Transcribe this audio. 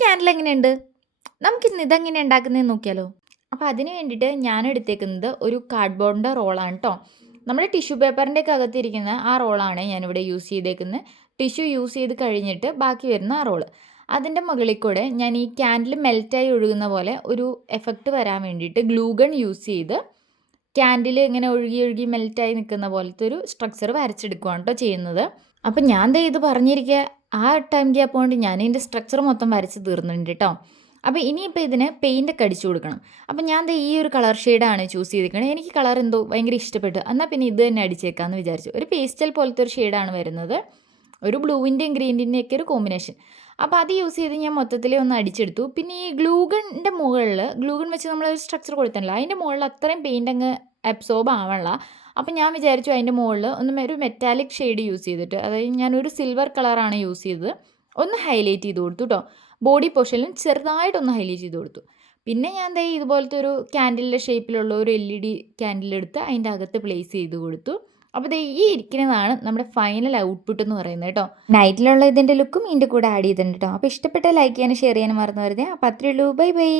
Candle എങ്ങനെയുണ്ട്? നമുക്കിന്ന് ഇതെങ്ങനെ ഉണ്ടാക്കുന്നതെന്ന് നോക്കിയാലോ? അപ്പോൾ അതിന് വേണ്ടിയിട്ട് ഞാൻ എടുത്തേക്കുന്നത് ഒരു കാർഡ്ബോർഡിൻ്റെ റോളാണ് കേട്ടോ. നമ്മുടെ ടിഷ്യൂ പേപ്പറിൻ്റെയൊക്കെ അകത്തിരിക്കുന്ന ആ റോളാണ് ഞാനിവിടെ യൂസ് ചെയ്തേക്കുന്നത്. ടിഷ്യൂ യൂസ് ചെയ്ത് കഴിഞ്ഞിട്ട് ബാക്കി വരുന്ന ആ റോള്. അതിൻ്റെ മുകളിൽ കൂടെ ഞാൻ ഈ ക്യാൻഡിൽ മെൽറ്റായി ഒഴുകുന്ന പോലെ ഒരു എഫക്റ്റ് വരാൻ വേണ്ടിയിട്ട് ഗ്ലൂ ഗൺ യൂസ് ചെയ്ത് ക്യാൻഡിൽ ഇങ്ങനെ ഒഴുകി ഒഴുകി മെൽറ്റായി നിൽക്കുന്ന പോലത്തെ ഒരു സ്ട്രക്ചർ വരച്ചെടുക്കുകയാണ് കേട്ടോ ചെയ്യുന്നത്. അപ്പം ഞാൻ ദേ ഇത് പറഞ്ഞിരിക്കുക ആ ടൈം ഗ്യാപ്പ് കൊണ്ട് ഞാൻ ഇതിൻ്റെ സ്ട്രക്ചർ മൊത്തം വരച്ച് തീർന്നിട്ടുണ്ട് കേട്ടോ. അപ്പോൾ ഇനിയിപ്പോൾ ഇതിന് പെയിൻ്റൊക്കെ അടിച്ചു കൊടുക്കണം. അപ്പം ഞാൻ ദേ ഈ ഒരു കളർ ഷെയ്ഡാണ് ചൂസ് ചെയ്തിരിക്കുന്നത്. എനിക്ക് കളർ എന്തോ ഭയങ്കര ഇഷ്ടപ്പെട്ടു. എന്നാൽ പിന്നെ ഇത് തന്നെ അടിച്ചേക്കാമെന്ന് വിചാരിച്ചു. ഒരു പേസ്റ്റൽ പോലത്തെ ഒരു ഷെയ്ഡാണ് വരുന്നത്. ഒരു ബ്ലൂവിൻ്റെയും ഗ്രീനിൻ്റെയൊക്കെ ഒരു കോമ്പിനേഷൻ. അപ്പോൾ അത് യൂസ് ചെയ്ത് ഞാൻ മൊത്തത്തിൽ ഒന്ന് അടിച്ചെടുത്തു. പിന്നെ ഈ ഗ്ലൂഗണിൻ്റെ മുകളിൽ ഗ്ലൂഗൺ വെച്ച് നമ്മളൊരു സ്ട്രക്ചർ കൊടുത്തല്ലോ, അതിൻ്റെ മുകളിൽ അത്രയും പെയിൻ്റ് അങ്ങ് അബ്സോർബ് ആവണില്ല. അപ്പം ഞാൻ വിചാരിച്ചു അതിൻ്റെ മുകളിൽ ഒന്ന് ഒരു മെറ്റാലിക് ഷെയ്ഡ് യൂസ് ചെയ്തിട്ട്, അതായത് ഞാനൊരു സിൽവർ കളറാണ് യൂസ് ചെയ്തത്, ഒന്ന് ഹൈലൈറ്റ് ചെയ്ത് കൊടുത്തു കേട്ടോ. ബോഡി പോർഷനിലും ചെറുതായിട്ടൊന്ന് ഹൈലൈറ്റ് ചെയ്ത് കൊടുത്തു. പിന്നെ ഞാൻ ദേ ഇതുപോലത്തെ ഒരു ക്യാൻഡിലിൻ്റെ ഷേപ്പിലുള്ള ഒരു LED ക്യാൻഡിൽ എടുത്ത് അതിൻ്റെ അകത്ത് പ്ലേസ് ചെയ്ത് കൊടുത്തു. അപ്പോൾ ദേ ഈ ഇരിക്കുന്നതാണ് നമ്മുടെ ഫൈനൽ ഔട്ട്പുട്ട് എന്ന് പറയുന്നത് കേട്ടോ. നൈറ്റിലുള്ള ഇതിൻ്റെ ലുക്കും ഇതിൻ്റെ കൂടെ ആഡ് ചെയ്തിട്ടുണ്ട് കേട്ടോ. അപ്പോൾ ഇഷ്ടപ്പെട്ട ലൈക്ക് ചെയ്യാനും ഷെയർ ചെയ്യാനും മറന്നു വരുതേ. അപ്പോൾ അത്രയേ ഉള്ളൂ. Bye bye.